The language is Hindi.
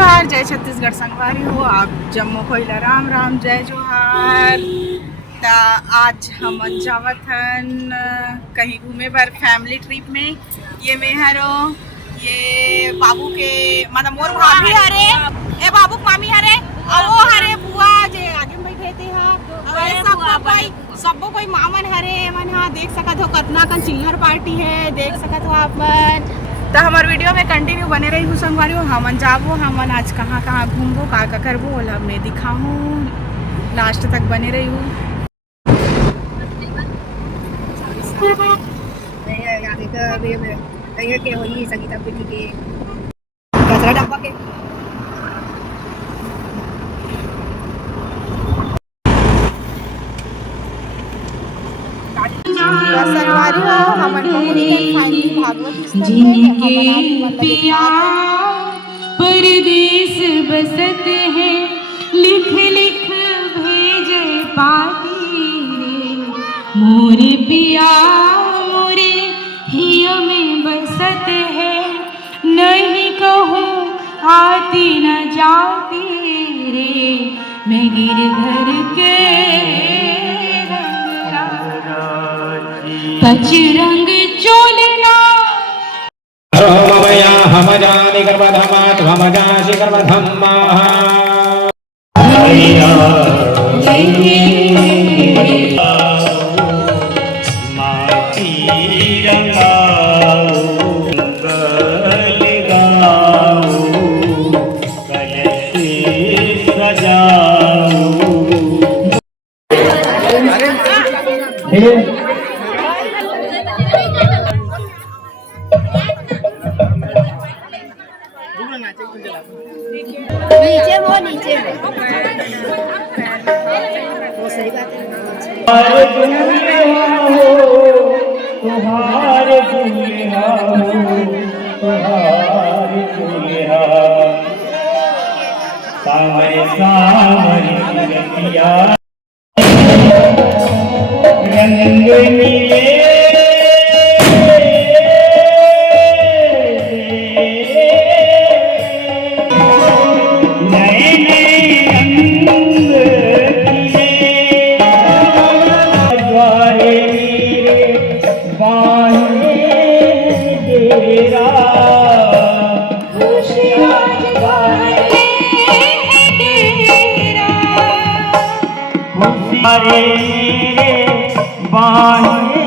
जोहार, जय छत्तीसगढ़ संगवारी हो आप जम्मू कोइला, राम राम, जय जोहार। ता आज हम जावत हन कहीं घूमे बर फैमिली ट्रिप में। ये मेहरो ये बाबू के मतलब मोर भाभी हरे, ए बाबू मामी हरे और वो हरे बुआ जे आगे में बैठे थे हा। सबको कोई मामन हरे मन हा देख सकत हो कतना कन चिल्हर पार्टी है, देख सकत हो आप मन। तो हमारे वीडियो में कंटिन्यू बने रही हूँ संगवारी हो। हमन जाबो, हमन आज कहाँ कहाँ घूमबो, का करबो ओला मैं दिखाऊँ, लास्ट तक बने रही हूँ। संगवारी हो हमन जिनके पिया परदेस बसत है, लिख लिख भेजे पाती रे। मोरे पिया मोरे हिया में बसत है, नहीं कहूँ आती न जाती रे। मैं गिरधर के कच रंग चोलना रोमया हमजानि गर्वधमात् हमजासि गर्वधम्माः माती रंगाओ गल गाओ कलश सजाओ। नीचे वो सही बात है। तुहार दुल्हा तुहार दुल्हा सामर सामर रतिया रंग नीले हरे बाहे